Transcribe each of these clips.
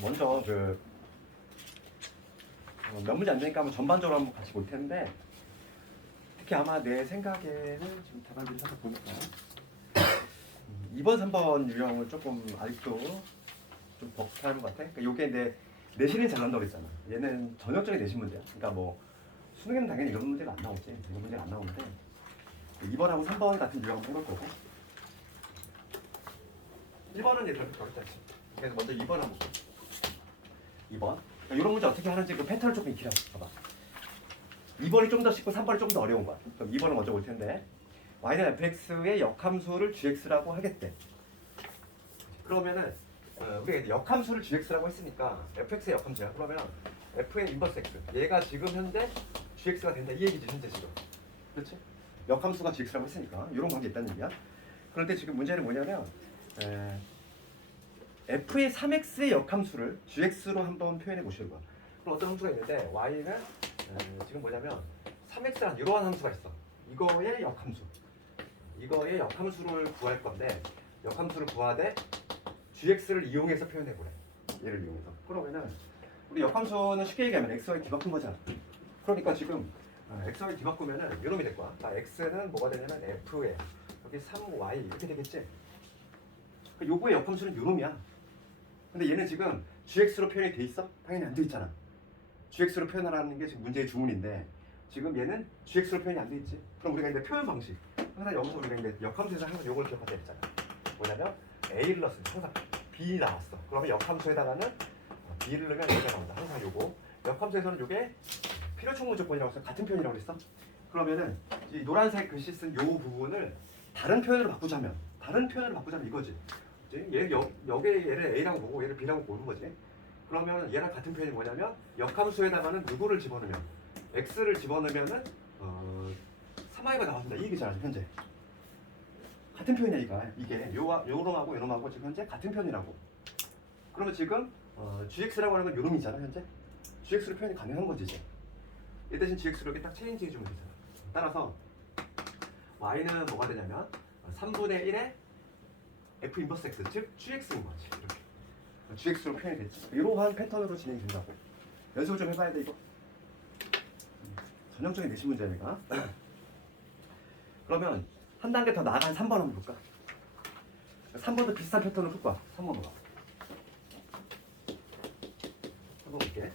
먼저 몇 문제 안 되니까 한번 전반적으로 한번 같이 볼 텐데, 특히 아마 내 생각에는 지금 답안지를 살짝 보니까 2번, 3번 유형을 조금 아직도 좀 벅차는 것 같아. 그러니까 요게 내신이 잘 난다고 그랬잖아. 얘는 전형적인 내신 문제야. 그러니까 뭐 수능에는 당연히 이런 문제가 안 나오지. 이런 문제가 안 나오는데 2번하고 3번 같은 유형을 해볼 거고, 1번은 얘 별로 어렵지 않지. 그래서 먼저 2번 한번 볼게. 2번. 그러니까 이런 문제 어떻게 하는지 그 패턴을 조금 익히라. 봐봐. 2번이 좀 더 쉽고 3번이 좀 더 어려운 거야. 그럼 2번을 먼저 볼 텐데, y는 fx의 역함수를 gx라고 하겠대. 그러면은 우리가 역함수를 gx라고 했으니까 fx의 역함수야. 그러면 f의 인버스 x, 얘가 지금 현재 gx가 된다 이 얘기지. 현재 지금. 그렇지? 역함수가 gx라고 했으니까 이런 관계 있다는 얘기야. 그런데 지금 문제는 뭐냐면 f의 3x의 역함수를 gx로 한번 표현해 보시는 거야. 그럼 어떤 함수가 있는데 y는 지금 뭐냐면 3x라는 이러한 함수가 있어. 이거의 역함수. 이거의 역함수를 구할 건데, 역함수를 구하되 gx를 이용해서 표현해 보래. 얘를 이용해서. 그러면은 우리 역함수는 쉽게 얘기하면 xy 뒤바꾼 거잖아. 그러니까 지금 xy 뒤바꾸면은 이놈이 될 거야. x는 뭐가 되냐면 f에 여기 3y 이렇게 되겠지. 요거의 역함수는 요놈이야. 근데 얘는 지금 gx로 표현이 돼 있어? 당연히 안 돼 있잖아. gx로 표현하라는 게 지금 문제의 주문인데, 지금 얘는 gx로 표현이 안 돼 있지. 그럼 우리가 이제 표현 방식, 항상 여기서 우리가 이제 역함수에서 항상 요걸 기억하자 했잖아. 뭐냐면 a를 넣었을 때 항상 b 나왔어. 그러면 역함수에다가는 b를 넣으면 a가 나온다. 항상 요거. 역함수에서는 요게 필요충 무조건이라고 해서 같은 표현이라고 했어. 그러면은 이 노란색 글씨 쓴 요 부분을 다른 표현으로 바꾸자면 이거지. 얘 얘를 a라고 보고 얘를 b라고 보는 거지. 그러면 얘랑 같은 표현이 뭐냐면 역함수에다가는 누구를 집어넣으면 x를 집어넣으면은 3i가 나와준다 이 얘기잖아. 현재 같은 표현이야. 이게 요놈하고 요놈하고 지금 현재 같은 표현이라고. 그러면 지금 gx라고 하는 건 요놈이잖아. 현재 gx로 표현이 가능한 거지. 이제 이 대신 gx로 이렇게 딱 체인지 해주면 되잖아. 따라서 y는 뭐가 되냐면 3분의 1의 f 인버스 x, 즉 gx인 거지. 이렇게 gx로 표현이 됐지. 이러한 패턴으로 진행이 된다고. 연습을 좀 해봐야 돼 이거. 전형적인 내신 문제니까. 그러면 한 단계 더 나아간 3번 한번 볼까? 3번도 비슷한 패턴을 풀 거야. 3번 봐봐. 3번 볼게.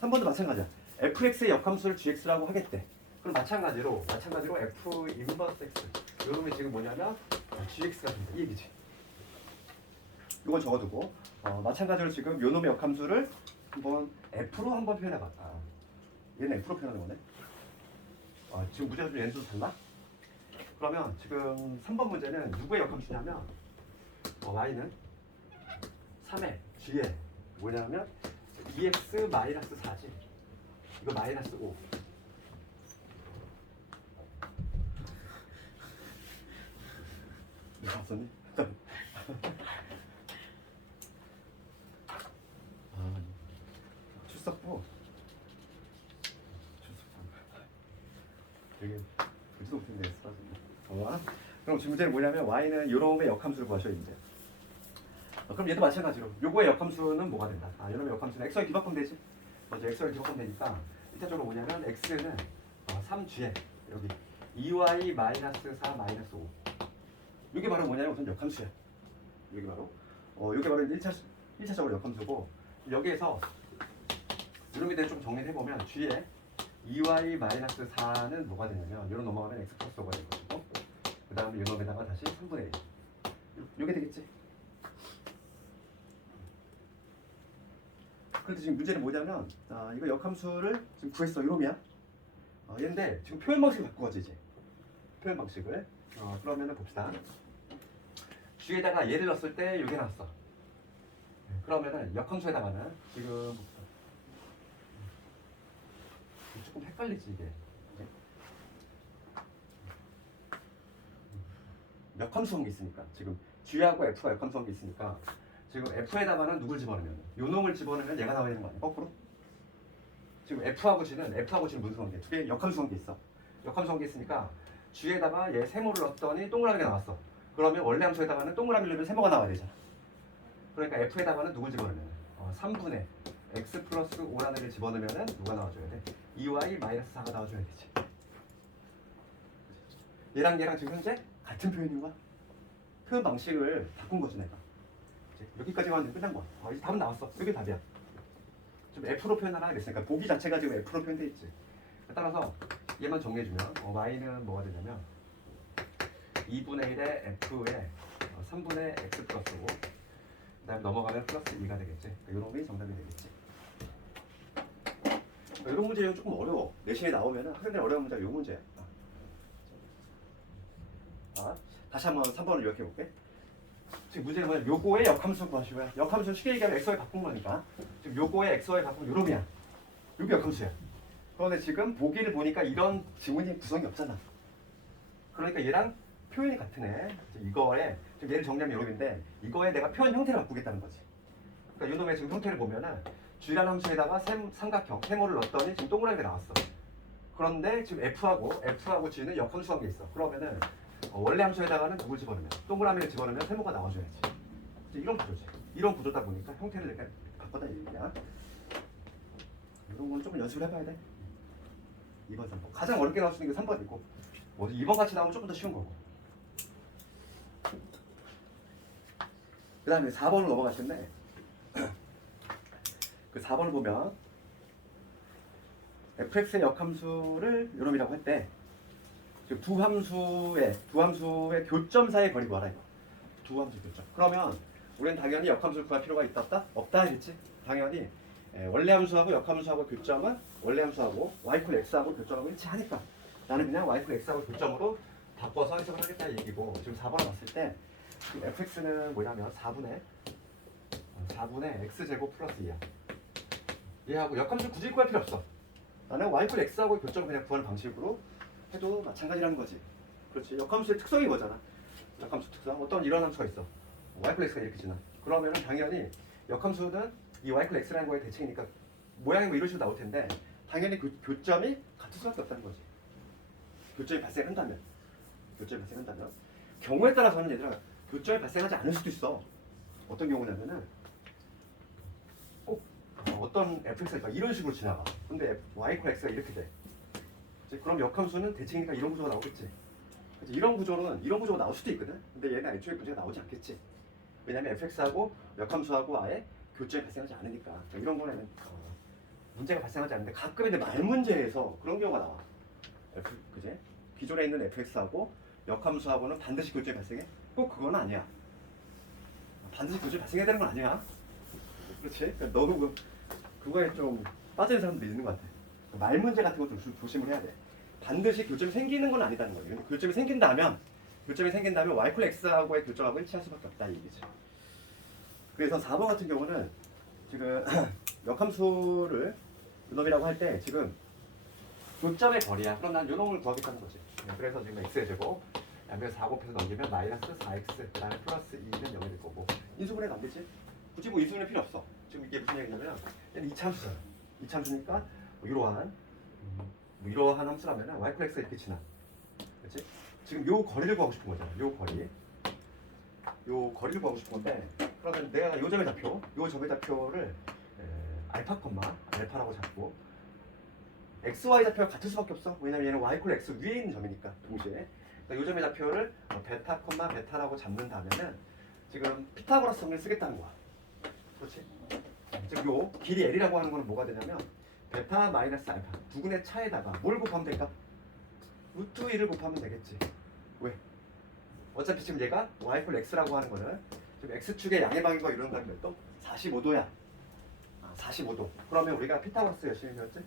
3번도 마찬가지야. fx의 역함수를 gx라고 하겠대. 그럼 마찬가지로 f 인버스 x, 요놈이 지금 뭐냐면 gx가 된다 이 얘기지. 이걸 적어두고 마찬가지로 지금 요놈의 역함수를 한번 f로 한번 표현해봐. 얘는 f로 표현하는 거네. 지금 문제가 좀 연수 달라? 그러면 지금 3번 문제는 누구의 역함수냐면 y는 3의 g에 뭐냐면 2x-4지. 이거 마이너스 5. 이거 없었니? 출석부. 되게 보지도 못했네. 그럼 지금 문제는 뭐냐면 y는 요놈의 역함수를 구하셔야 된대. 그럼 얘도 마찬가지로 요거의 역함수는 뭐가 된다. 요놈의 역함수는 xy 뒤바꾸면 되지. 먼저 xy 뒤바꾸면 되니까 일차적으로 뭐냐면 x는 3g에 여기 2y-4 5. 이게 바로 뭐냐면 우선 역함수야. 이게 바로 이게 바로 1차적으로 역함수고, 여기에서 이놈에 대해 좀 정리를 해보면 g에 2y-4는 뭐가 되냐면 이런 넘어가면 x 플러스 5가 될 것이고, 그 다음에 이놈에다가 다시 3분의 1 요게 되겠지. 그런데 지금 문제는 뭐냐면 이거 역함수를 지금 구했어. 이놈이야. 얘인데 지금 표현 방식을 바꾸어지. 이제 표현 방식을 그러면은 봅시다. g에다가 얘를 넣었을 때 이게 나왔어. 그러면은 역함수에다가는 지금 조금 헷갈리지 이게. 역함수한 게 있으니까 지금 g하고 f가 역함수한 게 있으니까 지금 f에다가는 누굴 집어넣으면 요놈을 집어넣으면 얘가 나와야 되는 거 아니야? 거꾸로? 지금 f하고 g는 무슨 관계? 두 개 역함수한 게 있어. 역함수한 게 있으니까 g에다가 얘 세모를 넣었더니 동그라미가 나왔어. 그러면 원래 함수에다가는 동그라미 넣으면 세모가 나와야 되잖아. 그러니까 F에다가는 누굴 집어넣으면 3분의 x 플러스 5라는 애를 집어넣으면 누가 나와줘야 돼? 2y 마이너스 4가 나와줘야 되지. 얘랑 지금 현재 같은 표현인 거야. 표현 방식을 바꾼 거지 내가. 이제 여기까지 왔는데 끝난 거야. 이제 답은 나왔어. 이게 답이야. 좀 F로 표현하라 그랬으니까 보기 자체가 지금 F로 표현돼 있지. 따라서 얘만 정리해주면 y는 뭐가 되냐면 2분의 1의 f에 3분의 x 플러스 5 그다음에 넘어가면 플러스 2가 되겠지. 이런 게 정답이 되겠지. 이런 문제는 조금 어려워. 내신에 나오면은 학생들 어려운 문제가 이 문제야. 다시 한번 3번을 요약해 볼게. 지금 문제는 뭐냐? 요거의 역함수 구하시고요. 역함수는 쉽게 얘기하면 xy 바꾼 거니까. 지금 요거의 xy 바꾼 요놈이야. 요게 역함수야. 그런데 지금 보기를 보니까 이런 지문이 구성이 없잖아. 그러니까 얘랑 표현이 같은 애. 이거에 지금 얘를 정리하면 요놈인데 이거에 내가 표현 형태를 바꾸겠다는 거지. 그러니까 요놈의 지금 형태를 보면은 g라는 함수에다가 삼각형 세모를 넣었더니 지금 동그라미가 나왔어. 그런데 지금 f하고 g는 역함수 관계 있어. 그러면은 원래 함수에다가는 누굴 집어넣으면 동그라미를 집어넣으면 세모가 나와줘야지. 이런 구조지. 이런 구조다 보니까 형태를 내가 바꿔다 얘기야. 이런 건 좀 연습을 해봐야 돼. 2번, 3번. 가장 어렵게 나올 수 있는 게 3번이고 2번 같이 나오면 조금 더 쉬운 거고. 그 다음에 4번으로 넘어갈 텐데 그 4번을 보면 fx의 역함수를 요놈이라고 할 때 두 함수의 교점 사이의 거리 구하라 이거. 두 함수 교점. 그러면 우리는 당연히 역함수를 구할 필요가 있다 없다 했지. 당연히 원래 함수하고 역함수하고 교점은 원래 함수하고 y 콜 x하고 교점하고 일치하니까 나는 그냥 y 콜 x하고 교점으로 바꿔서 해석을 하겠다 이 얘기고. 지금 4번을 봤을 때 fx는 뭐냐면 4분의 x제곱 플러스 2야. 얘하고 역함수 굳이 구할 필요 없어. 나는 y 콜 x하고 교점을 그냥 구하는 방식으로 해도 마찬가지라는 거지. 그렇지. 역함수의 특성이 뭐잖아. 역함수 특성. 어떤 이런 함수가 있어. y 콜 x가 이렇게 지나. 그러면은 당연히 역함수는 이 y 콜 x라는 거의 대칭이니까 모양이 뭐 이런 식으로 나올 텐데 당연히 그 교점이 같을 수밖에 없다는 거지. 교점이 발생한다면 경우에 따라서는 얘들아 교점이 발생하지 않을 수도 있어. 어떤 경우냐면은 꼭 어떤 fx가 이런 식으로 지나가. 근데 y 콜 x가 이렇게 돼. 그럼 역함수는 대칭이니까 이런 구조가 나오겠지. 이런 구조가 나올 수도 있거든. 근데 얘는 애초에 문제가 나오지 않겠지. 왜냐면 fx하고 역함수하고 아예 교점이 발생하지 않으니까. 이런 거는 문제가 발생하지 않는데 가끔 이제 말 문제에서 그런 경우가 나와. 그제? 기존에 있는 fx하고 역함수하고는 반드시 교점이 발생해? 꼭 그건 아니야. 반드시 교점이 발생해야 되는 건 아니야. 그렇지? 그러니까 너무 그거에 좀 빠지는 사람들이 있는 것 같아. 말 문제 같은 것도 조심을 해야 돼. 반드시 교점이 생기는 건 아니다는 거예요. 근데 교점이 생긴다면 y 콜 x하고의 교점하고 일치할 수밖에 없다 이 얘기죠. 그래서 4번 같은 경우는 지금 역함수를 요놈이라고 할 때 지금 교점의 거리야. 그럼 난 요놈을 구하겠다는 거지. 그래서 지금 x의 제곱 양변 4 곱해서 넘기면 마이너스 4x 그 다음에 플러스 2는 0이 될 거고 인수분해 남겠지? 굳이 뭐 인수분해 필요 없어. 지금 이게 무슨 얘기냐면 얘는 이차함수잖아. 이차함수니까 이러한 함수라면 y 콜 x가 이렇게 지나. 그렇지? 지금 요 거리를 구하고 싶은 거잖아. 요 거리를 구하고 싶은 건데 그러면 내가 요 점의 좌표를 알파라고 잡고 x, y 좌표가 같을 수밖에 없어. 왜냐면 얘는 y 콜 x 위에 있는 점이니까 동시에. 그러니까 요 점의 좌표를 베타라고 잡는다면은 지금 피타고라스 정리를 쓰겠다는 거야. 그렇지? 지금 요 길이 L이라고 하는 거는 뭐가 되냐면 베타 마이너스 알파 두근의 차에다가 뭘 곱하면 될까? 루트 1을 곱하면 되겠지. 왜? 어차피 지금 얘가 y 콜 x라고 하는 거는 지금 x축의 양의 방향과 이런다는 몇 도? 45도야. 45도. 그러면 우리가 피타고라스 열심히 배웠지?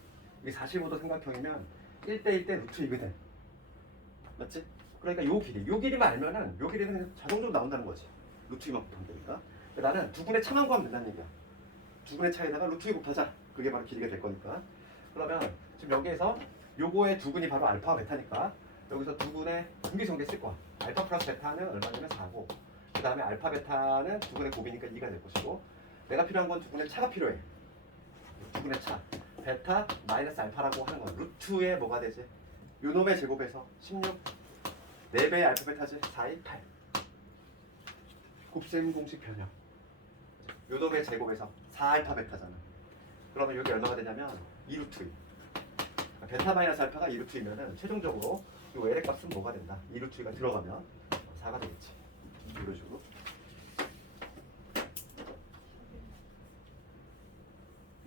이게 45도 삼각형이면 1대1 대 루트 2가 돼. 맞지? 그러니까 요 길이만 알면은 요 길이는 그냥 자동적으로 나온다는 거지. 루트 2만 곱하면 되니까. 나는 두근의 차만 구하면 된다는 얘기야. 두근의 차에다가 루트 2 곱하자. 그게 바로 길이가 될 거니까. 그러면 지금 여기에서 요거의 두근이 바로 알파와 베타니까 여기서 두근의 분기성계 쓸 거야. 알파 플러스 베타는 얼마냐면 4고 그 다음에 알파 베타는 두근의 곱이니까 2가 될 것이고 내가 필요한 건 두근의 차가 필요해. 두근의 차. 베타 마이너스 알파라고 하는 건 루트에 뭐가 되지? 요놈의 제곱에서 16 4배의 알파 베타지 4, 2, 8 곱셈 공식 변형. 놈의 제곱에서 4알파 베타잖아. 그러면 여기 얼마가 되냐면 2루트 2. 베타 마이너스 알파가 2루트이면은 최종적으로 이 L의 값은 뭐가 된다? 2루트가 들어가면 4가 되겠지. 이런 식으로.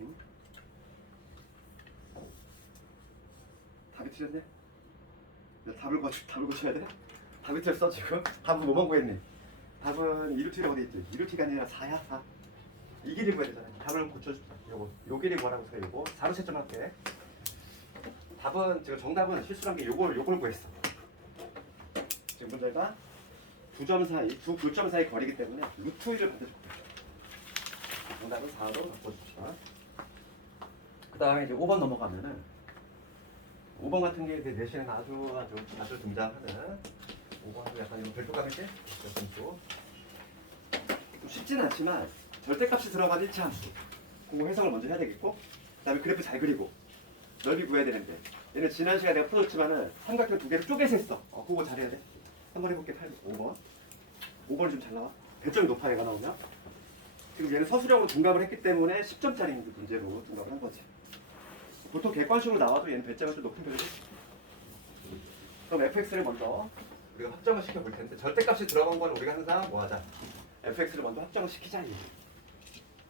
응? 답이 틀렸네? 답을 고쳐야 돼? 답이 틀렸어 지금? 답은 뭐만 구했니? 답은 2루트가 어디 있지? 2루트가 아니라 4야 4. 이 길이 구해야 되잖아. 답을 고쳐줄게. 요 길이 구하라고 해서 요거 4로 채점할게. 답은 지금 정답은 실수한 게 요걸 구했어. 지금 문제가 두 교점 사이 거리이기 때문에 루트 1을 받아줄게. 정답은 4로 바꿔줍시다. 그 다음에 이제 5번 넘어가면은 5번 같은 게 이제 내신은 아주 등장하는 5번도 약간 이런 별표감이지? 좀 쉽지는 않지만 절대값이 들어간 일치함수. 그거 해석을 먼저 해야 되겠고, 그 다음에 그래프 잘 그리고 넓이 구해야 되는데 얘는 지난 시간에 내가 풀어줬지만은 삼각형 두 개를 쪼개서 했어. 그거 잘해야 돼. 한번 해볼게. 5번. 5번이 좀 잘 나와. 배점이 높아 얘가 나오면. 지금 얘는 서술형으로 둔갑을 했기 때문에 10점짜리 문제로 둔갑을 한 거지. 보통 객관식으로 나와도 얘는 배점이 좀 높은 편이지. 그럼 fx를 먼저 우리가 합정을 시켜볼 텐데 절대값이 들어간 건 우리가 항상 뭐 하자? fx를 먼저 합정을 시키자.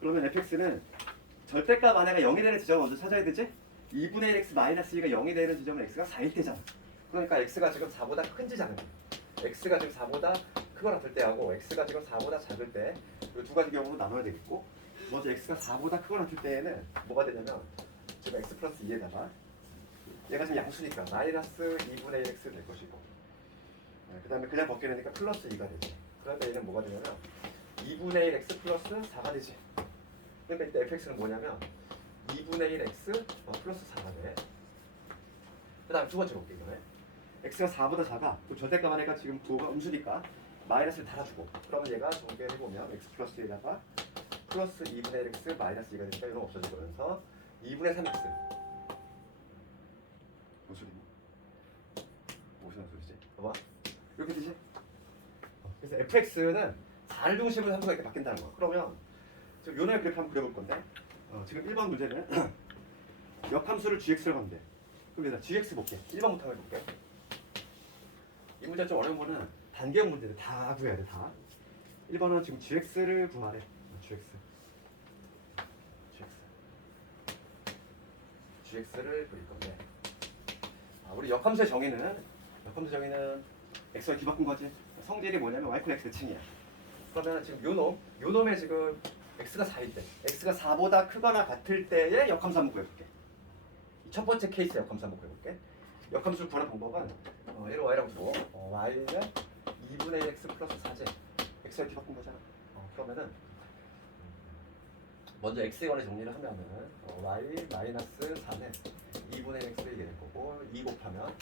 그러면 fx는 절대값 안에가 0이 되는 지점을 먼저 찾아야 되지? 2분의 1 x 마이너스 2가 0이 되는 지점은 x가 4일 때잖아. 그러니까 x가 지금 4보다 큰지 작은 거. x가 지금 4보다 크거나 같을 때하고 x가 지금 4보다 작을 때 이 두 가지 경우로 나눠야 되겠고, 먼저 x가 4보다 크거나 같을 때에는 뭐가 되냐면 지금 x 플러스 2에다가 얘가 지금 양수니까 마이너스 2분의 1 x 될 것이고, 그 다음에 그냥 벗겨내니까 플러스 2가 되지. 그러면 얘는 뭐가 되냐면 2분의 1 x 플러스 4가 되지. 그러니까 이때 fx는 뭐냐면 2분의 1 x 플러스 4가 돼. 그 다음에 두 번째 볼게. 이번에 x가 4보다 작아. 그 절대값 안에가 지금 9가 음수니까 마이너스를 달아주고, 그러면 얘가 정리해보면 x 플러스 1에다가 플러스 2분의 1 x 마이너스 2가 되니까 이런 거 없어지면서 2분의 3x. 무슨 소리니? 무슨 소리지? 봐봐. 이렇게 되지? 그래서 fx는 4를 중심으로 함수가 이렇게 바뀐다는 거야. 그러면 지금 요놈의 그래프 한번 그려볼 건데, 지금 1번 문제는 역함수를 gx를 건데, 그럼 일단 gx 볼게. 1번부터 해볼게. 이 문제 좀 어려운 거는 단계형 문제들 다 구해야 돼. 다. 1번은 지금 gx를 구하래. gx를 그릴 건데, 우리 역함수의 정의는 x가 뒤바꾼 거지. 성질이 뭐냐면 y 플러스 x 대칭이야. 그러면 지금 요놈의 지금 x가 4일 때, x가 4보다 크거나 같을 때의 역함수 한번 구해볼게. 첫 번째 케이스 역함수 한번 구해볼게. 역함수를 구하는 방법은 얘를 y라고 두고 y는 2분의 1 x 플러스 4제. x가 뒤바꾼 거잖아. 그러면은 먼저 x에 관해 정리를 하면은 y 마이너스 4는 2분의 1 x가 이게 될 거고, 2 곱하면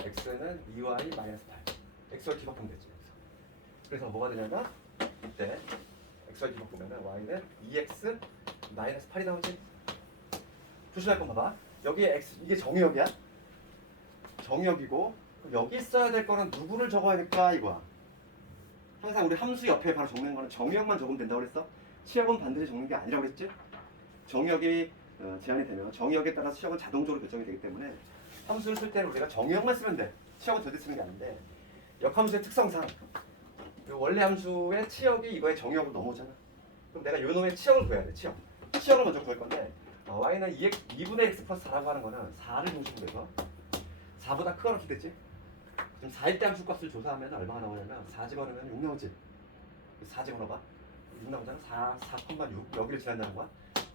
x는 2y 마이너스 8. x가 뒤바꾸면 되지. 그래서 뭐가 되냐면 이때 x가 뒤바꾸면 y는 2x 마이너스 8이 나오지. 조심할 건 봐봐. 여기에 x, 이게 정의역이야. 정의역이고, 여기 써야 될 거는 누구를 적어야 될까 이거야. 항상 우리 함수 옆에 바로 적는 거는 정의역만 적으면 된다고 그랬어. 치역은 반드시 적는 게 아니라고 그랬지. 정의역이 제한이 되면 정의역에 따라 치역은 자동적으로 결정이 되기 때문에 함수를 쓸 때는 우리가 정의역만 쓰면 돼. 치역은 절대 쓰는 게 아닌데, 역함수의 특성상 원래 함수의 치역이 이거의 정의역으로 넘어오잖아. 그럼 내가 요 놈의 치역을 구해야 돼. 치역을 먼저 구할 건데, y는 2분의 x 플러스 4라고 하는 거는 4를 중심으로 해서 4보다 크거나 같을 때지. 지금 4일 때 함수 값을 조사하면 얼마가 나오냐면 4 집어넣으면 6 나오지. 4 집어넣어봐. 6 나오잖아. 4,6 여기를 지난다는 거야.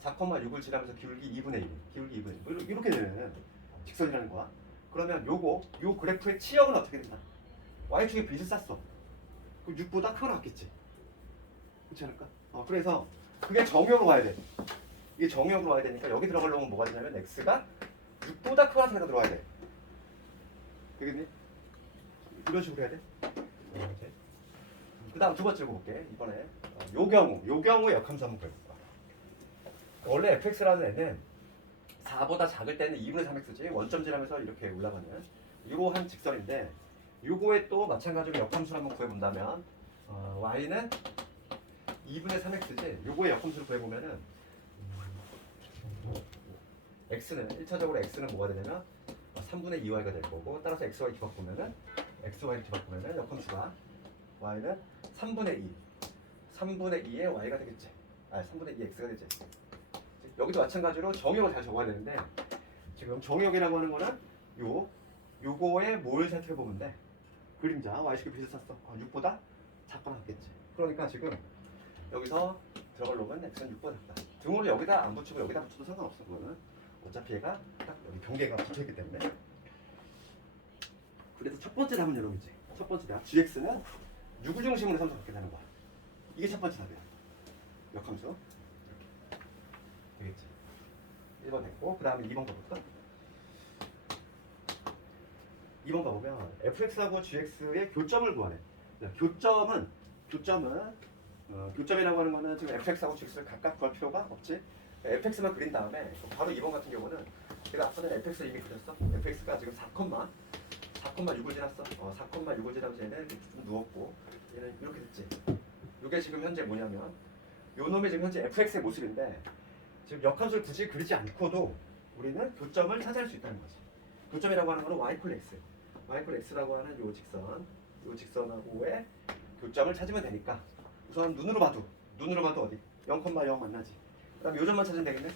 4,6을 지나면서 기울기 2분의 1. 기울기 2분의 1. 이렇게 되는 직선이라는 거야. 그러면 요 그래프의 치역은 어떻게 된다? y축에 빗을 쌌어. 그럼 6보다 크거나 같겠지. 그렇지 않을까? 그래서 그게 정의역으로 와야 돼. 이게 정의역으로 와야 되니까 여기 들어가려면 뭐가 되냐면 x가 6보다 크거나 같은 애가 들어와야 돼. 되겠니? 이런 식으로 해야 돼. 그 다음 두 번째로 볼게. 이번에 요 경우의 역함수 한번 볼까. 원래 fx라는 애는 4보다 작을 때는 2분의 3x지. 원점 지나면서 이렇게 올라가는 이러한 직선인데, 요거에 또 마찬가지로 역함수를 한번 구해본다면 y는 2분의 3x지. 요거의 역함수를 구해보면은 x는 1차적으로 x는 뭐가 되냐면 3분의 2y가 될 거고, 따라서 xy 뒤바꾸면은 xy를 뒤바꾸면은 역함수가 y는 3분의 2 3분의 2의 y가 되겠지. 3분의 2 x가 되지. 여기도 마찬가지로 정의역을 잘 적어야 되는데, 지금 정의역이라고 하는 거는 요거에 뭘 살펴보면 돼. 그림자 y축이 빛을 쐈어. 6보다 작거나 같겠지. 그러니까 지금 여기서 들어갈 놈은 x는 6보다 작다. 등호를 여기다 안 붙이고 여기다 붙여도 상관없어. 그거는 어차피 얘가 딱 여기 경계가 붙어있기 때문에. 그래서 첫 번째 답은 이놈이지. 첫 번째 답 gx는 6을 중심으로 삼수 갖게 되는 거야. 이게 첫 번째 답이야. 역함수 이렇게 되겠지. 1번 됐고, 그 다음에 2번 가볼까? 2번 가보면 fx하고 gx의 교점을 구하래. 교점이라고 하는 거는 지금 fx하고 gx를 각각 구할 필요가 없지. fx만 그린 다음에 바로 2번 같은 경우는 제가 아까 전에 fx를 이미 그렸어. fx가 지금 4,6을 지났어. 4,6을 지나면서 얘는 이렇게 좀 누웠고, 얘는 이렇게 됐지. 이게 지금 현재 뭐냐면 요 놈이 지금 현재 fx의 모습인데, 지금 역함수를 굳이 그리지 않고도 우리는 교점을 찾아낼 수 있다는 거지. 교점이라고 하는 거는 y 콜 x, y 콜 x라고 하는 요 직선하고의 교점을 찾으면 되니까, 우선 눈으로 봐도 어디 0,0 만나지. 그다음 요 점만 찾으면 되겠네.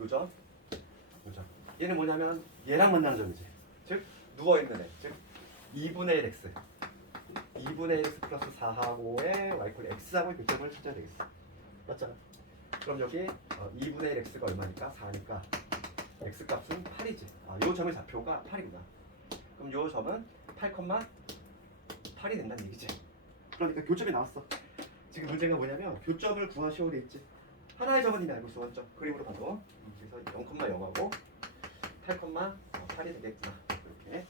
요 점. 얘는 뭐냐면 얘랑 만나는 점이지. 즉 누워 있는 애. 즉 2분의 1 x. 2분의 1 x 플러스 4하고의 y 콜 x하고의 교점을 찾아야 되겠어. 맞잖아. 그럼 여기 2분의 1 x가 얼마니까? 4니까 x 값은 8이지. 요 점의 좌표가 8이구나. 그럼 요 점은 8,8이 된다는 얘기지. 그러니까 교점이 나왔어. 지금 문제가 뭐냐면 교점을 구하시오 돼 있지. 하나의 점은 이미 알고 있어. 원점 그림으로 봐도. 그래서 0,0하고 8,8이 되겠구나. 이렇게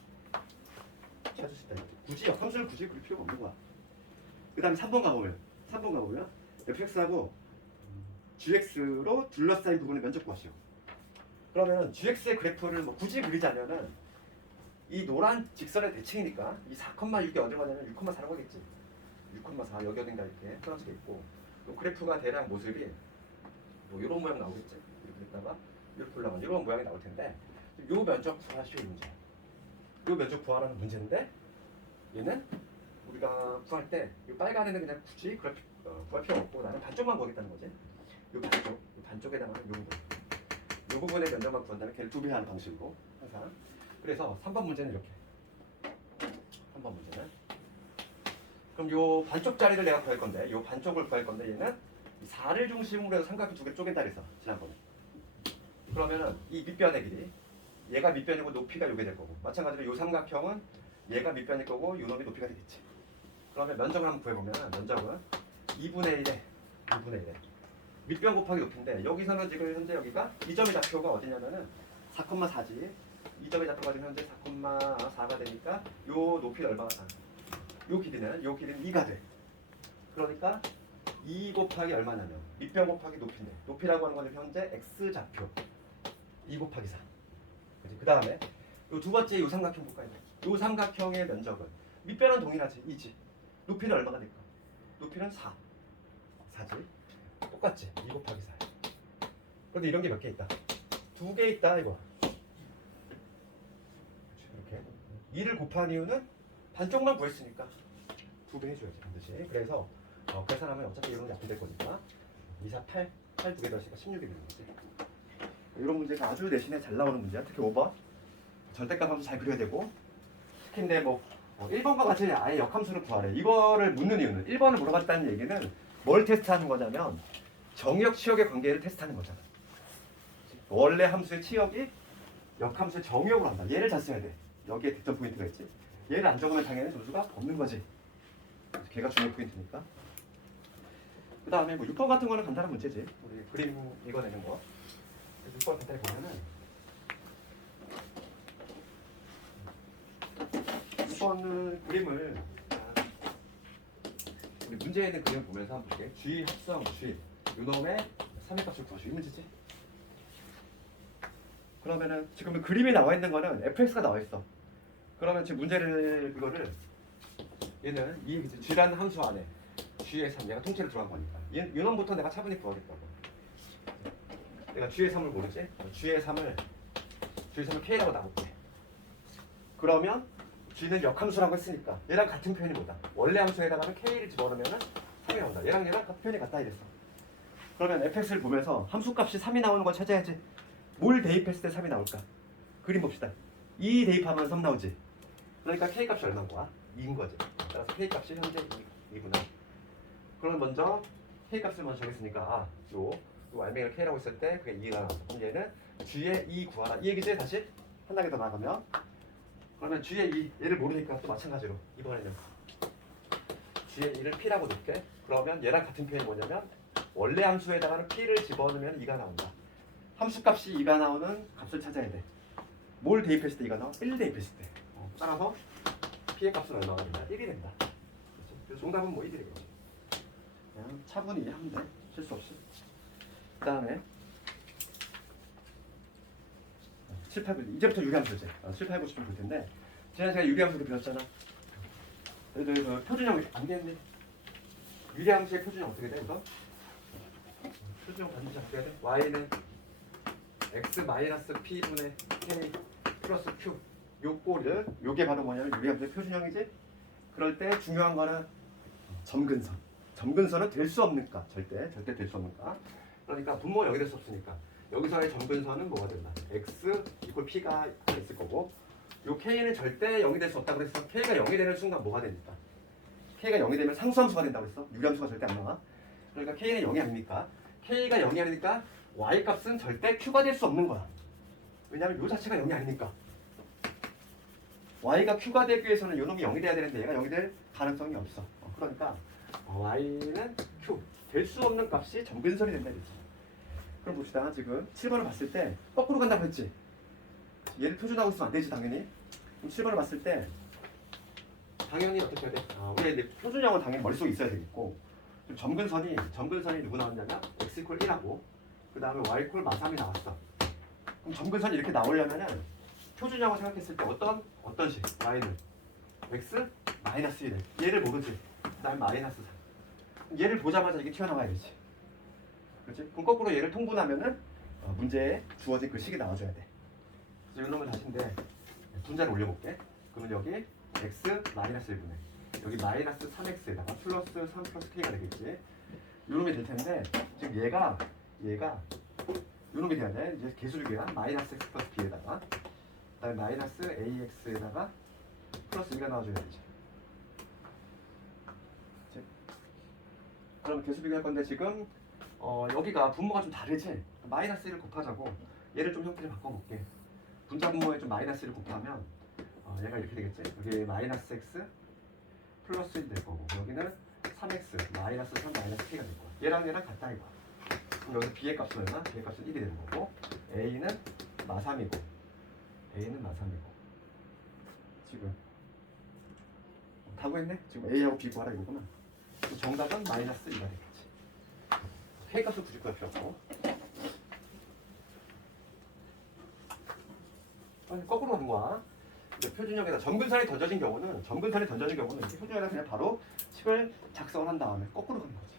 찾을 수 있다. 굳이 역함수를 굳이 그릴 필요가 없는 거야. 그 다음에 3번 가보면 fx하고 gx로 둘러싸인 부분의 면적 구하시오. 그러면 gx의 그래프를 뭐 굳이 그리자면은 이 노란 직선의 대칭이니까 이 4,6이 어디로 가냐면 6,4라고 하겠지. 6,4 여기 어딘가 이렇게 떨어져 있고, 그래프가 대략 모습이 뭐 이런 모양 나오겠지. 이렇게 있다가 이렇게 올라가는 이런 모양이 나올 텐데, 요 면적 구하시오 이 문제. 요 면적 구하라는 문제인데, 얘는 우리가 구할 때 이 빨간에는 그냥 굳이 구할 필요 없고, 나는 반쪽만 구하겠다는 거지. 요 반쪽에 해당하는 요 부분의 면적만 구한다면 걔를 2배 하는 방식으로 항상. 그래서 3번 문제는 이렇게. 3번 문제는 그럼 요 반쪽짜리를 내가 구할 건데, 요 반쪽을 구할 건데, 얘는 4를 중심으로 해서 삼각형 2개 쪼갠다 그랬어 지난번에. 그러면은 이 밑변의 길이, 얘가 밑변이고 높이가 요게 될 거고, 마찬가지로 요 삼각형은 얘가 밑변일 거고 요 놈이 높이가 되겠지. 그러면 면적을 한번 구해보면 면적은 2분의 1에 밑변 곱하기 높이인데, 여기서는 지금 현재 여기가 이 점의 좌표가 어디냐면은 4,4지. 이 점의 좌표가 지금 현재 4,4가 되니까 요 높이는 얼마가 요 길이는 2가 돼. 그러니까 2 곱하기 얼마냐면 밑변 곱하기 높이인데, 높이라고 하는 거는 현재 x 좌표 2 곱하기 4. 그 다음에 요 두 번째 요 삼각형 볼까요? 요 삼각형의 면적은 밑변은 동일하지 2지. 높이는 얼마가 될까? 높이는 4지. 똑같지. 2 곱하기 4. 그런데 이런 게 몇 개 있다? 2개 있다 이거. 이렇게 2를 곱한 이유는 반쪽만 구했으니까 2배 해줘야지 반드시. 그래서 계산하면 어차피 이런 게 약분될 거니까 2, 4, 8 두 개 더하니까 16이 되는 거지. 이런 문제가 아주 내신에 잘 나오는 문제야. 특히 5번 절대값 함수 잘 그려야 되고, 특히인데 뭐 1번과 같이 아예 역함수를 구하래. 이거를 묻는 이유는 1번을 물어봤다는 얘기는 뭘 테스트하는 거냐면 정의역 치역의 관계를 테스트하는 거잖아. 원래 함수의 치역이 역함수의 정의역으로 한다. 얘를 잘 써야 돼. 여기에 득점 포인트가 있지. 얘를 안 적으면 당연히 점수가 없는 거지. 걔가 중요 포인트니까. 그 다음에 뭐 6번 같은 거는 간단한 문제지. 우리 그림 읽어내는 거. 6번 간단히 보면은 6번은 그림을 우리 문제에 있는 그림을 보면서 한번 볼게. G 합성 G 요놈의 3의 값을 구하시오. 이 문제지. 그러면은 지금 그림에 나와 있는 거는 fx가 나와 있어. 그러면 지금 문제를 이거를 얘는 이 G라는 함수 안에 G의 3 얘가 통째로 들어간 거니까 이놈부터 내가 차분히 구하겠다고. 내가 G의 3을 모르지? G의 3을 K라고 놔볼게. 그러면 G는 역함수라고 했으니까 얘랑 같은 표현이 뭐다? 원래 함수에다가는 K를 집어넣으면 3이 나온다. 얘랑 같은 표현이 같다 이랬어. 그러면 fx를 보면서 함수값이 3이 나오는 걸 찾아야지. 뭘 대입했을 때 3이 나올까? 그림 봅시다. 2 대입하면 3 나오지. 그러니까 K값이 얼마인 거야? 2인 거지. 따라서 K값이 현재 2구나. 그럼 먼저 K값을 먼저 정했으니까 요 알맹이를 K라고 했을 때 그게 2가 나왔어. 그럼 얘는 G의 2 구하라. 이 얘기지 다시? 한 단계 더 나가면 그러면 G의 2 얘를 모르니까 또 마찬가지로 이번에는 G의 2를 P라고 놓을게. 그러면 얘랑 같은 표현이 뭐냐면 원래 함수에다가는 P를 집어넣으면 2가 나온다. 함수값이 2가 나오는 값을 찾아야 돼. 뭘 대입했을 때 2가 나와? 1 대입했을 때. 따라서 P의 값은 얼마가 된다? 1이 된다. 그래서 정답은 뭐 1이 되겠지. 그냥 차분히 하면 돼. 실수 없이. 그 다음에 7, 8, 9 이제부터 유리함수지. 7, 8, 9, 10좀 볼 텐데 지난 시간에 유리함수를 배웠잖아. 그래서 표준형이 안 되는데 유리함수의 표준형 어떻게 돼? 우선 표준형 반드시 어떻게 해야 돼? y는 x-p분의 k 플러스 q 요 꼴을 요게 바로 뭐냐면 유리함수의 표준형이지. 그럴 때 중요한 거는 점근선. 점근선은 될 수 없는 값. 절대 될 수 없는 값. 그러니까 분모가 여기 될 수 없으니까 여기서의 점근선은 뭐가 된다? x 이퀄 p가 있을 거고 요 k는 절대 0이 될 수 없다고 그랬어. k가 0이 되는 순간 뭐가 됩니까? k가 0이 되면 상수함수가 된다고 그랬어. 유리함수가 절대 안 나와. 그러니까 k는 0이 아닙니까? k가 0이 아니니까 y 값은 절대 q가 될 수 없는 거야. 왜냐하면 요 자체가 0이 아니니까. y가 q가 되기 위해서는 요 놈이 0이 돼야 되는데 얘가 0이 될 가능성이 없어. 그러니까 y는 q 될 수 없는 값이 점근선이 된다 이랬지. 그럼 봅시다. 지금 7번을 봤을 때 거꾸로 간다고 했지. 얘를 표준하고 있으면 안 되지 당연히. 그럼 7번을 봤을 때 당연히 어떻게 해야 돼? 우리 이제 표준형은 당연히 머릿속에 있어야 되겠고 점근선이 누구 나왔냐면 x 이퀄 1하고 그 다음에 y 이퀄 마삼이 나왔어. 그럼 점근선이 이렇게 나오려면은 표준형을 생각했을 때 어떤 식? y는 x 마이너스 1을 얘를 모르지. 그 다음에 마이너스 3 얘를 보자마자 이게 튀어나와야 되지. 그렇지? 그럼 거꾸로 얘를 통분하면은 문제에 주어진 그 식이 나와줘야 돼. 그래서 이놈을 다시인데 분자를 올려볼게. 그러면 여기 x 마이너스 1분의 여기 마이너스 3x에다가 플러스 3 플러스 k가 되겠지. 요놈이 될 텐데 지금 얘가 요놈이 돼야 돼. 이제 개수주기야. 마이너스 x 플러스 b에다가 그다음에 마이너스 ax에다가 플러스 2가 나와줘야 되지. 그럼 개수 비교할 건데 지금 여기가 분모가 좀 다르지? 마이너스 1을 곱하자고 얘를 좀 형태를 바꿔볼게. 분자 분모에 좀 마이너스 1을 곱하면 얘가 이렇게 되겠지? 여기 마이너스 x 플러스 1이 될 거고 여기는 3x 마이너스 3 마이너스 k가 될 거야. 얘랑 같다 이거야. 그럼 여기서 b의 값은 얼마? b의 값은 1이 되는 거고 a는 마3이고 지금 다 구했네? 지금 a하고 b 구하라 이거구나. 정답은 마이너스 2가 되겠지. k 값을 굳이 구할 필요 없고 거꾸로 가는 거야. 표준형에다 점근선이 던져진 경우는 이렇게 표준형에다 그냥 바로 식을 작성을 한 다음에 거꾸로 가는 거지.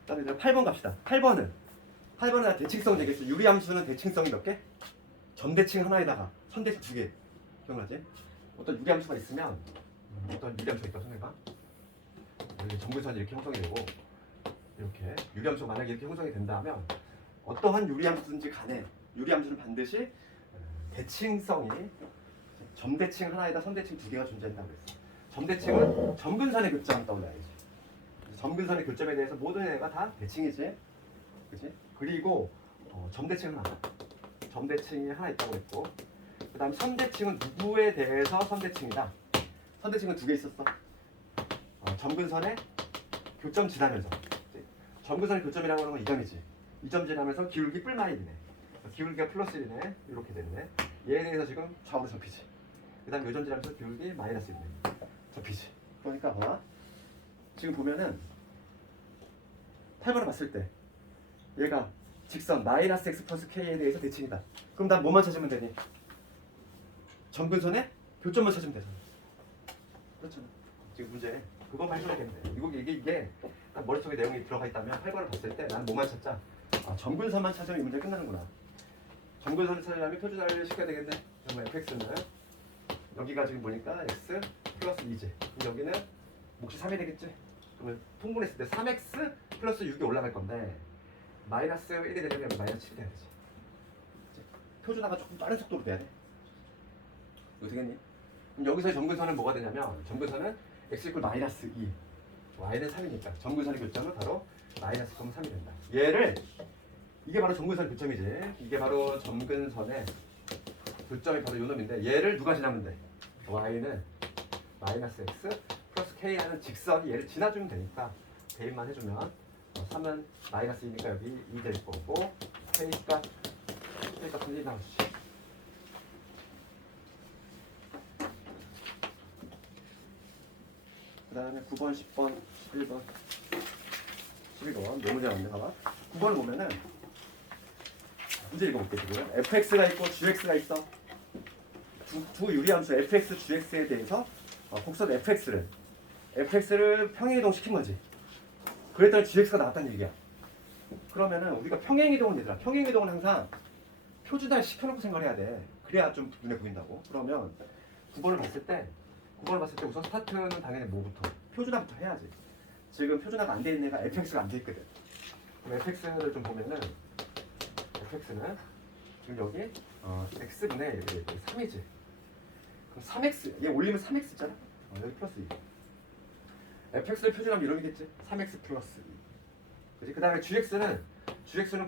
그다음에 이제 8번 갑시다. 8번은 대칭성 되겠어. 유리함수는 대칭성이 몇 개? 점대칭 하나에다가 선대칭 두 개. 기억나지? 어떤 유리함수가 있으면 어떤 유리함수가 있다고 생각해봐. 점근선이 이렇게 형성이 되고 이렇게 유리함수가 만약에 이렇게 형성이 된다면 어떠한 유리함수든지 간에 유리함수는 반드시 대칭성이 점대칭 하나에다 선대칭 두 개가 존재한다고 그랬어. 점대칭은 점근선의 교점 떠올려야지. 점근선의 교점에 대해서 모든 애가 다 대칭이지. 그치? 그리고 점대칭 점대칭이 하나 있다고 했고 그 다음 선대칭은 누구에 대해서 선대칭이다. 선대칭은 두 개 있었어. 점근선의 교점 지나면서 점근선의 교점이라고 하는 건 이 점이지. 이 점 지나면서 기울기 뿔만이 되네. 기울기가 플러스 1이네. 이렇게 되네. 얘에 대해서 지금 좌우로 접히지. 그 다음 요점 지나면서 기울기 마이너스 1이네. 접히지. 그러니까 봐. 지금 보면은 8번을 봤을 때 얘가 직선 마이너스 x 플러스 k에 대해서 대칭이다. 그럼 난 뭐만 찾으면 되니? 점근선의 교점만 찾으면 되잖아. 그렇잖아. 지금 문제 그것만 해석하면 돼. 이게 딱 머릿속에 내용이 들어가 있다면 8번을 봤을 때 나는 뭐만 찾자? 아, 점근선만 찾으면 이 문제 끝나는구나. 점근선을 찾으려면 표준화를 시켜야 되겠네. 그러면 fx는 여기가 지금 보니까 x 플러스 2지. 그럼 여기는 몫이 3이 되겠지? 그러면 통분했을 때 3x 플러스 6이 올라갈 건데 마이너스 1이 되려면 마이너스 7이 돼야 되지. 표준화가 조금 빠른 속도로 돼야 돼. 이거 되겠니? 그럼 여기서의 점근선은 뭐가 되냐면 점근선은 x 이퀄 마이너스 2 y는 3이니까 점근선의 교점은 바로 마이너스 3이 된다. 얘를 이게 바로 점근선의 교점이지. 이게 바로 점근선의 교점이 바로 요 놈인데 얘를 누가 지나면 돼? y는 마이너스 x 플러스 k라는 직선이 얘를 지나주면 되니까 대입만 해주면 3은 마이너스 2니까 여기 2 될 거고 k값 틀리 나오지. 그 다음에 9번, 10번, 11번, 12번 네 문제 나왔는데 봐봐. 9번을 보면은 문제 읽어볼게. 지금 fx가 있고 gx가 있어. 두 유리함수 fx, gx에 대해서 곡선 fx를 평행이동 시킨 거지. 그랬더니 gx가 나왔다는 얘기야. 그러면은 우리가 평행이동은 얘들아, 평행이동은 항상 표준화를 시켜놓고 생각을 해야 돼. 그래야 좀 눈에 보인다고. 그러면 9번을 봤을 때 우선 스타트는 당연히 뭐부터? 표준화부터 해야지. 지금 표준화가 안 돼 있는 애가 fx가 안 돼 있거든. 그럼 fx를 좀 보면은 fx는 지금 여기 x분의 3이지. 그럼 3x 얘 올리면 3x 있잖아. 여기 플러스 2. fx를 표준하면 이놈이겠지. 3x 플러스 2. 그지? 그 다음에 gx는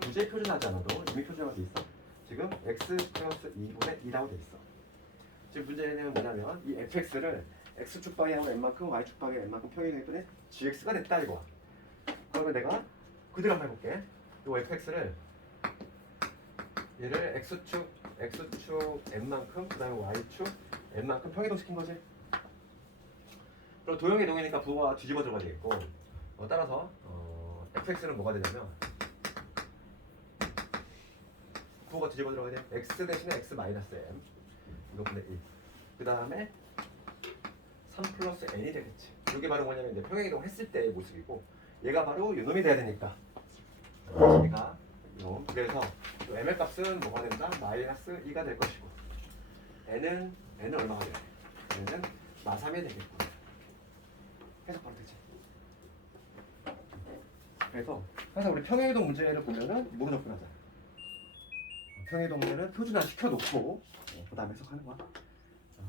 굳이 표준하지 않아도 이미 표준화가 돼 있어. 지금 x 플러스 2분의 2라고 돼 있어. 지금 문제는 뭐냐면 이 fx를 x축 방향으로 n만큼 y축 방향 n만큼 평행했더니 gx가 됐다 이거야. 그러면 내가 그대로 한번 해볼게. 이 fx를 얘를 x축 n만큼 그 다음에 y축 n만큼 평행이동시킨 거지. 그럼 도형이동이니까 부호가 뒤집어 들어가야 되겠고 따라서 fx는 뭐가 되냐면 부호가 뒤집어 들어가야 돼. x 대신에 x 마이너스 m 이거 분의 1. 그 다음에 3 플러스 n이 되겠지. 이게 바로 뭐냐면 이제 평행이동 했을 때의 모습이고 얘가 바로 요놈이 돼야 되니까 얘가 요. 그래서 m의 값은 뭐가 된다? 마이너스 2가 될 것이고 n은 얼마가 돼야 돼? n은 마3이 되겠고 해석 바로 되지. 그래서 항상 우리 평행이동 문제를 보면은 뭐로 접근하자? 평행이동 문제는 표준화 시켜놓고 그 다음에 해석하는 거야.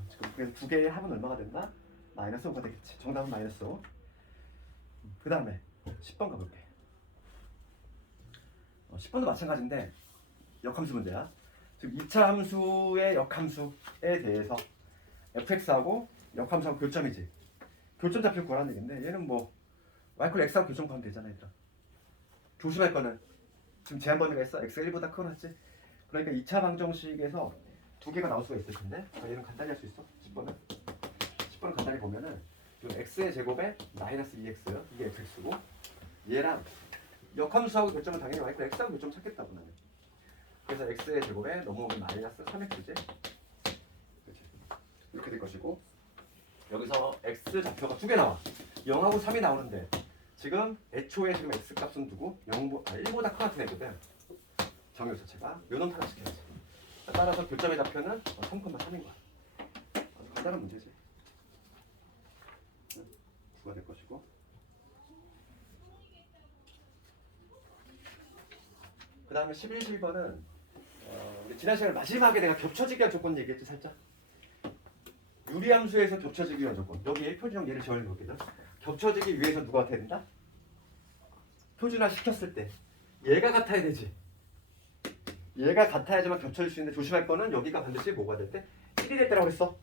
지금 그래서 두 개의 합은 얼마가 된다? 마이너스 5가 되겠지. 정답은 마이너스 5. 그 다음에 10번 가볼게. 10번도 마찬가지인데 역함수 문제야. 지금 2차 함수의 역함수에 대해서 fx하고 역함수하고 교점이지. 교점 잡힐 거라는 얘기인데 얘는 뭐 y클 x하고 교점 구하면 되잖아. 얘들아. 조심할 거는 지금 제한 범위가 있어. x가 1보다 크거나 했지. 그러니까 2차 방정식에서 두 개가 나올 수가 있을 텐데 얘는 간단히 할 수 있어. 10번은 간단히 보면은 지금 x의 제곱에 마이너스 2x 이게 fx고 얘랑 역함수하고 교점은 당연히 y클 x하고 교점 찾겠다고 나는. 그래서 x의 제곱에 넘어오면 마이너스 3x지. 그렇지. 이렇게 될 것이고 여기서 x 좌표가 두 개 나와. 0하고 3이 나오는데 지금 애초에 지금 x 값은 누구? 1보다 큰 같은 애거든. 정의 자체가 요놈 하나시켜야지. 따라서 교점의 좌표는 3,3인 거야. 아주 간단한 문제지. 9가 될 것이고 그 다음에 11, 12번은 지난 시간에 마지막에 내가 겹쳐지기 한 조건 얘기했지 살짝. 유리함수에서 겹쳐지기 위한 조건. 여기에 표준형 예를 지어낸 거거든. 겹쳐지기 위해서 누가 같아야 된다? 표준화 시켰을 때 얘가 같아야 되지. 얘가 같아야지만 겹쳐질 수 있는데 조심할 거는 여기가 반드시 뭐가 될 때? 1이 될 때라고 했어.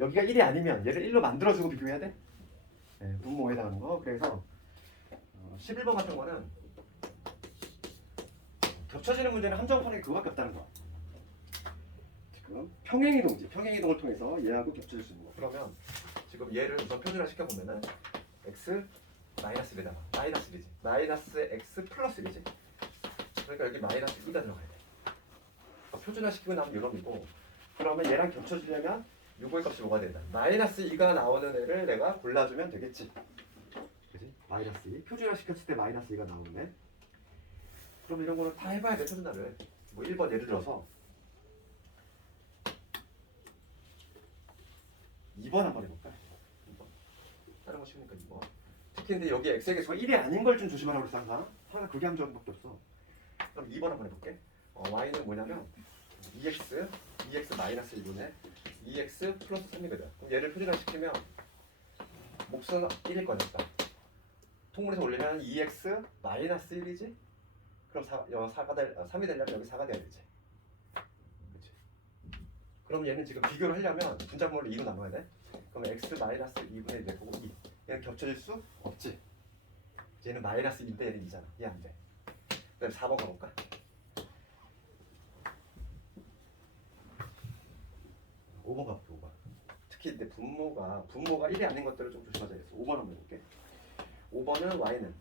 여기가 1이 아니면 얘를 1로 만들어주고 비교해야 돼. 네, 분모에 해당하는 거. 그래서 11번 같은 거는 겹쳐지는 문제는 함정판에 그거밖에 없다는 거야. 지금 평행이동지. 평행이동을 통해서 얘하고 겹쳐질 수 있는 거. 그러면 지금 얘를 우선 표준화 시켜보면은 x 마이너스 1에다가 마이너스 1이지. 마이너스 x 플러스 1이지. 그러니까 여기 마이너스 2가 들어가야 돼. 표준화 시키고 나면 이놈이고 그러면 얘랑 겹쳐지려면 요거의 값이 뭐가 된다? 마이너스 2가 나오는 애를 내가 골라주면 되겠지. 그지? 마이너스 2. 표준화 시켰을 때 마이너스 2가 나오네. 그럼 이런 거는 다 해봐야 돼, 표준화를. 뭐 1번 예를 들어서 2번 한번 해볼까? 2번. 다른 거 쉬우니까 2번. 특히 근데 여기 x의 개수가 1이 아닌 걸 좀 조심하라고 그랬어 항상. 하나 그게 함정밖에 없어. 그럼 2번 한번 해볼게. y는 뭐냐면 2x 마이너스 2분의 2x 플러스 3이거든. 그럼 얘를 표준화 시키면 몫은 1일 거니까 통분해서 올리면 2x 마이너스 1이지? 그럼 3이 되려면 여기 4가 돼야 되지. 그치? 그럼 얘는 지금 비교를 하려면 분자분모를 2로 나눠야 돼. 그럼 x 마이너스 2분의 1 되고 2. 얘는 겹쳐질 수 없지. 얘는 마이너스 2인데 얘는 2잖아. 얘 안 돼. 그다음에 4번 가볼까? 5번 가볼게. 5번. 특히 근데 분모가 1이 아닌 것들을 좀 조심하자 그랬어. 5번 한번 해볼게. 5번은 y는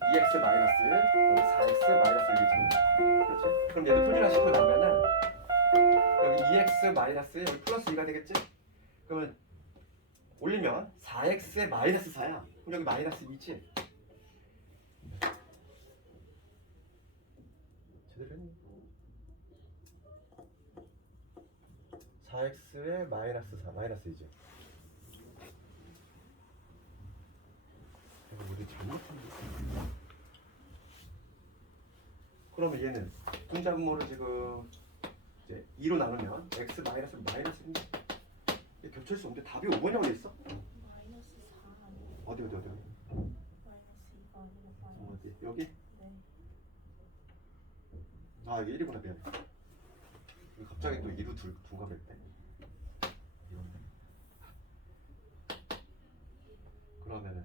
2x 마이너스 1, 여기 4x 마이너스 1이지. 그렇지? 그럼 얘를 표준화 시키고 나면은 여기 2x 마이너스 1, 여기 플러스 2가 되겠지? 그러면 올리면 4x에 마이너스 4야. 그럼 여기 마이너스 2지? 제대로 했니? 4x에 마이너스 4, 마이너스 2지? 우리 잘못한 게 있어. 그러면 얘는 분자분모를 지금 이제 2로 나누면 x 마이너스 마이너스 1. 얘 겹칠 수 없는데 답이 5번이라고 돼 있어? 마이너스 4 아니에요? 어디? 마이너스 2가 아니고 마이너스. 어디? 여기? 네. 아 여기 1이구나. 미안해. 갑자기 또 2로 둔가 그랬대. 그러면은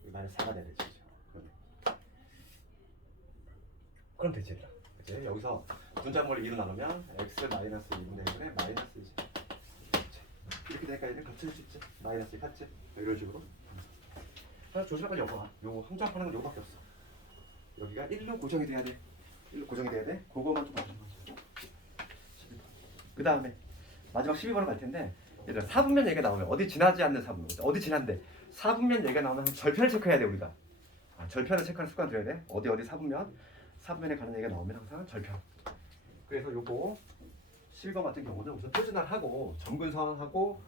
여기 마이너스 4가 돼야 되지. 그럼 되지 얘들아. 그치? 여기서 분자분모를 2로 나누면 x 마이너스 2분의 1에 마이너스 2지. 이렇게 되니까 얘는 겹칠 수 있지. 마이너스 2 같지? 이런 식으로. 하나 조심할 건 여거야. 요 함정하는 건 요거밖에 없어. 여기가 1로 고정이 돼야 돼. 1로 고정이 돼야 돼. 그거만 좀 알아봐. 그 다음에 마지막 12번을 갈 텐데 얘들아 4분면 얘기가 나오면 어디 지나지 않는 4분면 어디 지난데 4분면 얘기가 나오면 절편을 체크해야 돼 우리가. 절편을 체크하는 습관 들여야 돼. 어디 4분면에 가는 얘기가 나오면 항상 절편. 그래서 요거 12번 같은 경우는 우선 표준화를 하고 점근성하고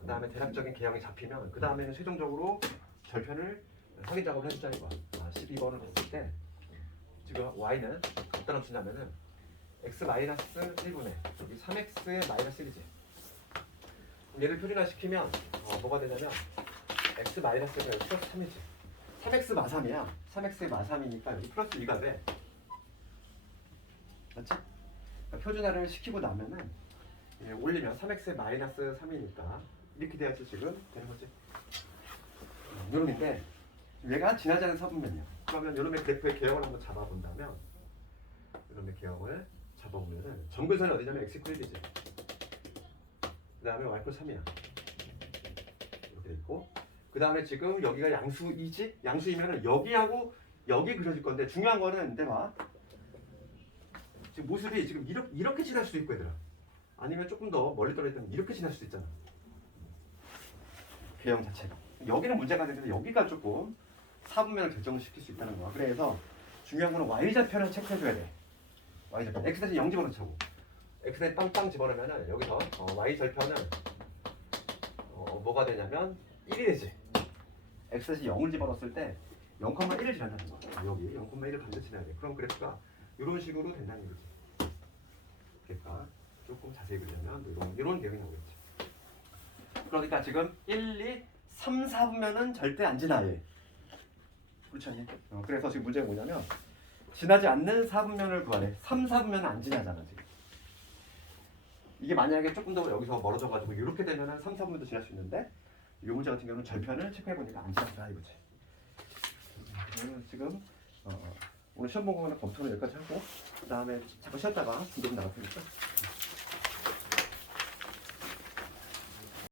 그 다음에 대략적인 개형이 잡히면 그 다음에는 최종적으로 절편을 확인 작업을 해주자는 거야. 12번을 봤을 때 지금 y는 어떤 함수냐면은 x 마이너스 1분의 여기 3x의 마이너스 1이지. 얘를 표준화 시키면 뭐가 되냐면 x 마이너스 1은 플러스 3이지. 3x 마3이야. 3x의 마3이니까 여기 플러스 2가 돼. 맞지? 그러니까 표준화를 시키고 나면은 올리면 3x의 마이너스 3이니까 이렇게 돼야지 지금 되는 거지. 요놈인데 얘가 지나지 않는 4분면이야. 그러면 요놈의 그래프의 개형을 한번 잡아본다면 요놈의 개형을 잡아보면은 점근선이 어디냐면 x 1이지. 그 다음에 y 플러스 3이야. 이렇게 돼 있고 그 다음에 지금 여기가 양수이지? 양수이면은 여기하고 여기 그려질 건데 중요한 거는 이때 봐. 지금 모습이 지금 이렇게 지날 수도 있고 얘들아. 아니면 조금 더 멀리 떨어져 있다면 이렇게 지날 수도 있잖아. 개형 자체가. 여기는 문제가 되는데 여기가 조금 4분면을 결정시킬 수 있다는 거야. 그래서 중요한 거는 y절편을 체크해줘야 돼. y절편. x-0 집어넣자고. x 빵빵 집어넣으면은 여기서 y절편은 뭐가 되냐면 1이 되지. x-0을 집어넣었을 때 0,1을 지난다는 거야. 여기 0,1을 반드시 지나야 돼. 그럼 그래프가 이런 식으로 된다는 거지. 그러니까 조금 자세히 그리려면 이런 개형이 나오겠지. 그러니까 지금 1, 2, 3, 4분면은 절대 안 지나 얘. 그렇지 않니? 그래서 지금 문제가 뭐냐면 지나지 않는 4분면을 구하래. 3, 4분면은 안 지나잖아 지금. 이게 만약에 조금 더 여기서 멀어져가지고 이렇게 되면은 3, 4분면도 지날 수 있는데 이 문제 같은 경우는 절편을 체크해보니까 안 지났다 이거지. 지금 오늘 시험 본 거는 검토는 여기까지 하고 그 다음에 잠깐 쉬었다가 중점 나갈 테니까